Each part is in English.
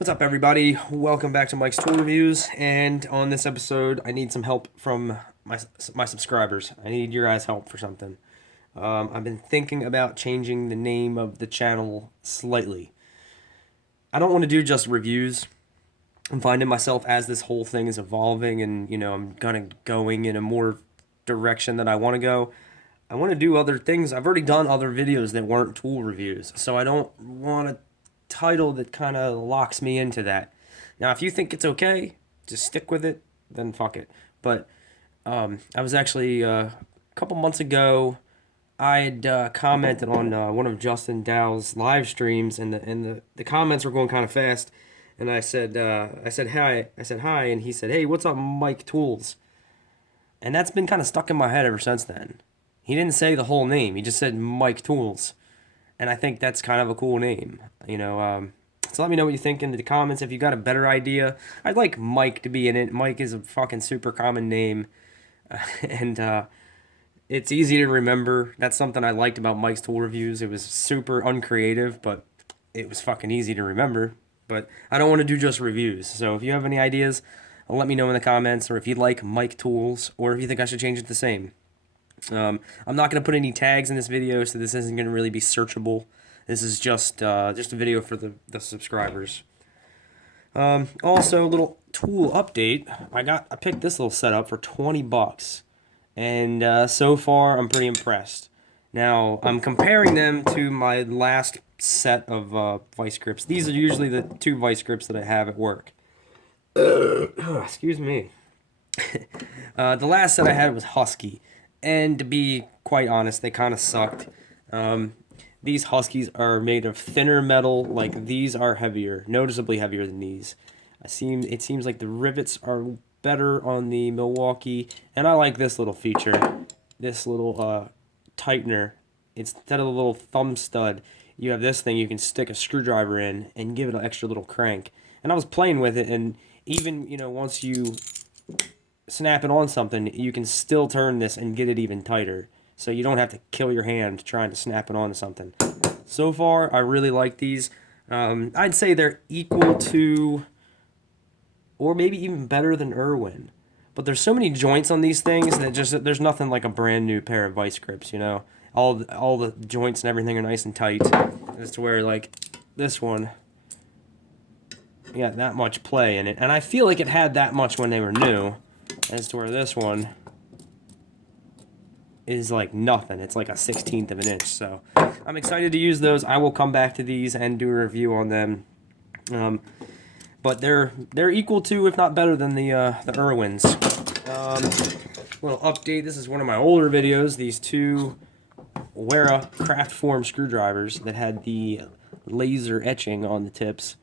What's up, everybody? Welcome back to Mike's Tool Reviews. And on this episode, I need some help from my subscribers. I need your guys' help for something. I've been thinking about changing the name of the channel slightly. I don't want to do just reviews. I'm finding myself as this whole thing is evolving, and I'm kind of going in a more direction that I want to go. I want to do other things. I've already done other videos that weren't tool reviews, so I don't want a title that kind of locks me into that. Now, if you think it's okay, just stick with it, then fuck it. But I was actually a couple months ago. I had commented on one of Justin Dow's live streams, and the comments were going kind of fast. And I said hi, and he said, "Hey, what's up, Mike Tools?" And that's been kind of stuck in my head ever since then. He didn't say the whole name. He just said Mike Tools, and I think that's kind of a cool name. So let me know what you think in the comments if you got a better idea. I'd like Mike to be in it. Mike is a fucking super common name, and it's easy to remember. That's something I liked about Mike's Tool Reviews. It was super uncreative, but it was fucking easy to remember. But I don't want to do just reviews. So if you have any ideas, let me know in the comments, or if you like Mike Tools, or if you think I should change it the same. I'm not going to put any tags in this video, so this isn't going to really be searchable. This is just a video for the subscribers. Also, a little tool update. I picked this little setup for 20 bucks, and so far I'm pretty impressed. Now I'm comparing them to my last set of vice grips. These are usually the two vice grips that I have at work. Excuse me. The last set I had was Husky, and to be quite honest, they kind of sucked. These Huskies are made of thinner metal. Like, these are heavier, noticeably heavier than these. It seems like the rivets are better on the Milwaukee, and I like this little feature, this little tightener. Instead of a little thumb stud, you have this thing you can stick a screwdriver in and give it an extra little crank. And I was playing with it, and even once you snap it on something, you can still turn this and get it even tighter. So you don't have to kill your hand trying to snap it onto something. So far, I really like these. I'd say they're equal to, or maybe even better than Irwin. But there's so many joints on these things that there's nothing like a brand new pair of vice grips. All the joints and everything are nice and tight. As to where, like, this one, got that much play in it, and I feel like it had that much when they were new. As to where this one is like nothing. It's like a 1/16 of an inch. So I'm excited to use those. I will come back to these and do a review on them. But they're equal to, if not better than, the Irwins. Little update. This is one of my older videos. These two Wera craft form screwdrivers that had the laser etching on the tips.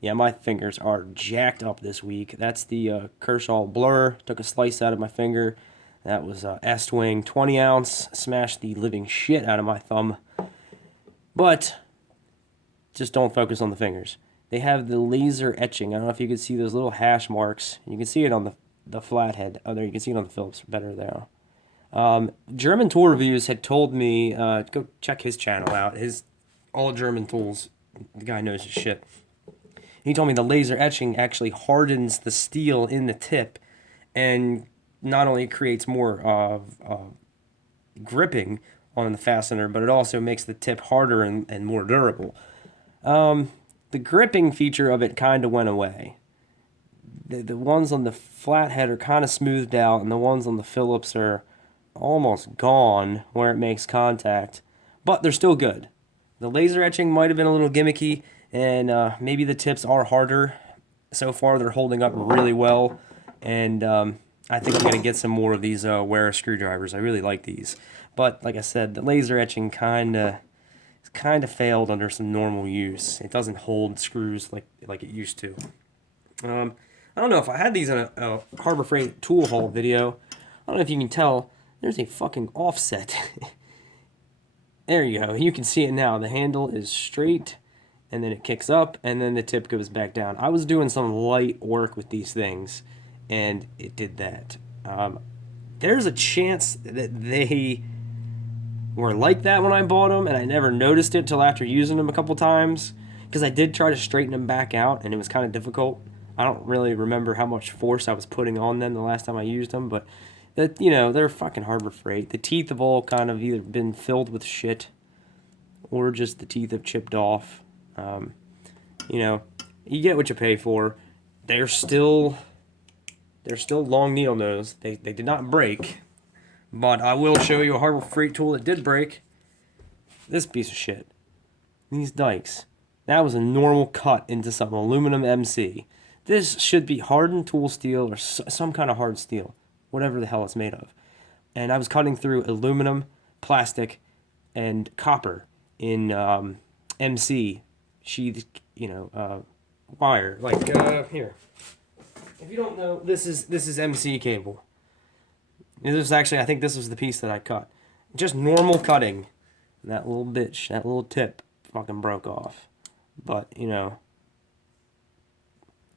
Yeah, my fingers are jacked up this week. That's the Kershaw Blur. Took a slice out of my finger. That was Estwing 20 ounce. Smashed the living shit out of my thumb. But just don't focus on the fingers. They have the laser etching. I don't know if you can see those little hash marks. You can see it on the flathead. Oh, there, you can see it on the Phillips better there. German Tool Reviews had told me, go check his channel out. His all German tools. The guy knows his shit. He told me the laser etching actually hardens the steel in the tip, and not only creates more gripping on the fastener, but it also makes the tip harder and more durable. The gripping feature of it kind of went away. The ones on the flathead are kind of smoothed out, and the ones on the Phillips are almost gone where it makes contact, but they're still good. The laser etching might have been a little gimmicky, and maybe the tips are harder. So far, they're holding up really well, and I think I'm going to get some more of these Wera screwdrivers. I really like these. But like I said, the laser etching kind of failed under some normal use. It doesn't hold screws like it used to. I don't know if I had these in a Harbor Freight tool haul video. I don't know if you can tell. There's a fucking offset. There you go. You can see it now. The handle is straight, and then it kicks up, and then the tip goes back down. I was doing some light work with these things, and it did that. There's a chance that they were like that when I bought them, and I never noticed it till after using them a couple times. because I did try to straighten them back out, and it was kind of difficult. I don't really remember how much force I was putting on them the last time I used them, but that, you know, they're fucking Harbor Freight. The teeth have all kind of either been filled with shit or just the teeth have chipped off. You know, you get what you pay for. They're still long needle nose. They did not break, but I will show you a Harbor Freight tool that did break. This piece of shit. These dikes. That was a normal cut into some aluminum MC. This should be hardened tool steel or some kind of hard steel, whatever the hell it's made of. And I was cutting through aluminum, plastic, and copper in MC sheathed, you know, wire. Like here. If you don't know, this is MC cable. This is actually, I think this was the piece that I cut. Just normal cutting. That little bitch, that little tip fucking broke off. But, you know,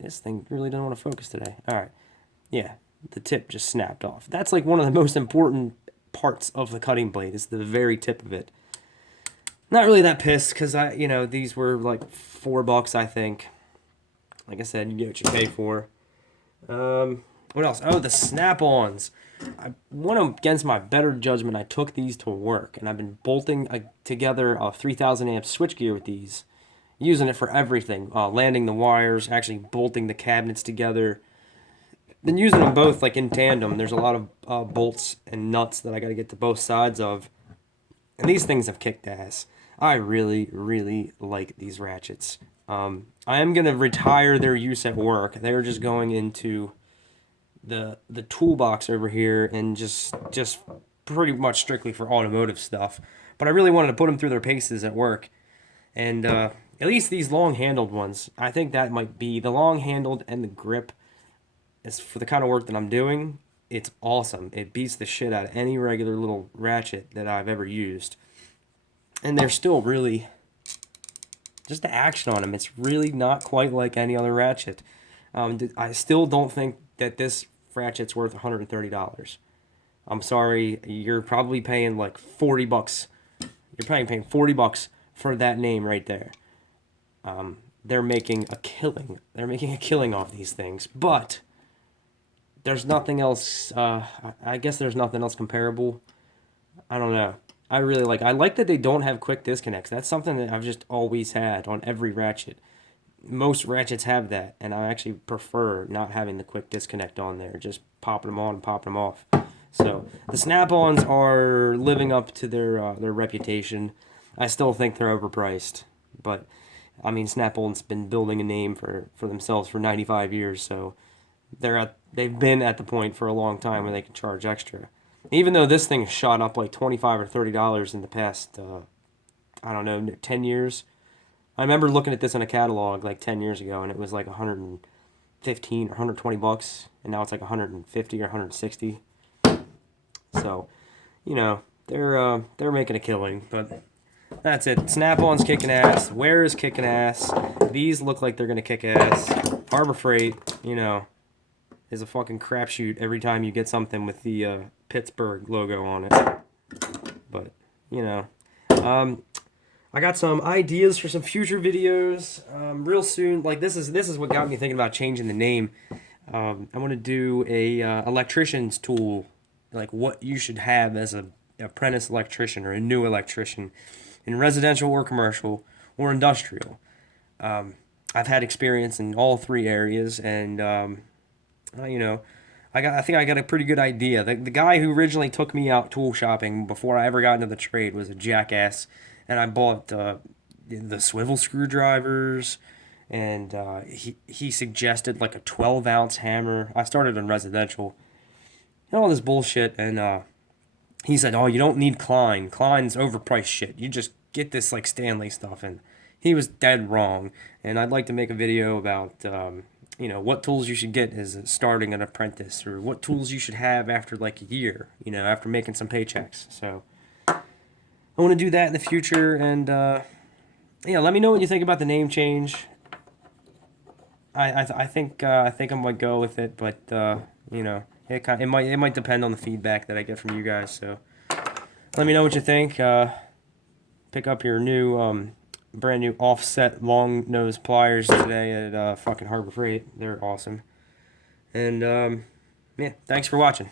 this thing really doesn't want to focus today. Alright. Yeah, the tip just snapped off. That's like one of the most important parts of the cutting blade, is the very tip of it. Not really that pissed, because you know, these were like $4, I think. Like I said, you get what you pay for. What else? Oh, the snap-ons. I went against my better judgment. I took these to work, and I've been bolting together a 3000 amp switchgear with these. Using it for everything. Landing the wires, actually bolting the cabinets together. Been using them both like in tandem. There's a lot of bolts and nuts that I got to get to both sides of. And these things have kicked ass. I really, really like these ratchets. I am going to retire their use at work. They're just going into the toolbox over here and just pretty much strictly for automotive stuff. But I really wanted to put them through their paces at work. And at least these long-handled ones, I think that might be the long-handled, and the grip is for the kind of work that I'm doing. It's awesome. It beats the shit out of any regular little ratchet that I've ever used. And they're still really, just the action on them, it's really not quite like any other ratchet. I still don't think that this ratchet's worth $130. I'm sorry, you're probably paying like $40. You're probably paying $40 for that name right there. They're making a killing. They're making a killing off these things, but there's nothing else. I guess there's nothing else comparable. I don't know. I like that they don't have quick disconnects. That's something that I've just always had on every ratchet. Most ratchets have that, and I actually prefer not having the quick disconnect on there, just popping them on and popping them off. So the snap-ons are living up to their reputation. I still think they're overpriced, but I mean, Snap-on's been building a name for themselves for 95 years, so they've been at the point for a long time where they can charge extra. Even though this thing has shot up like $25 or $30 in the past, I don't know, 10 years. I remember looking at this in a catalog like 10 years ago, and it was like 115 or $120, and now it's like 150 or 160. So, you know, they're making a killing, but that's it. Snap-on's kicking ass. Ware is kicking ass. These look like they're gonna kick ass. Harbor Freight, you know, is a fucking crapshoot every time you get something with the Pittsburgh logo on it. But, you know, I got some ideas for some future videos real soon. Like this is what got me thinking about changing the name. I want to do a electrician's tool, like what you should have as a apprentice electrician or a new electrician in residential or commercial or industrial. I've had experience in all three areas, and you know, I think I got a pretty good idea. The guy who originally took me out tool shopping before I ever got into the trade was a jackass, and I bought the swivel screwdrivers, and he suggested like a 12-ounce hammer. I started in residential and all this bullshit, and he said, "Oh, you don't need Klein. Klein's overpriced shit. You just get this like Stanley stuff." And he was dead wrong. And I'd like to make a video about you know, what tools you should get as starting an apprentice, or what tools you should have after like a year, you know, after making some paychecks. So I want to do that in the future, and yeah, let me know what you think about the name change. I think I might go with it, but you know, it might depend on the feedback that I get from you guys. So let me know what you think. Pick up your new brand new offset long nose pliers today at fucking Harbor Freight. They're awesome. And yeah, thanks for watching.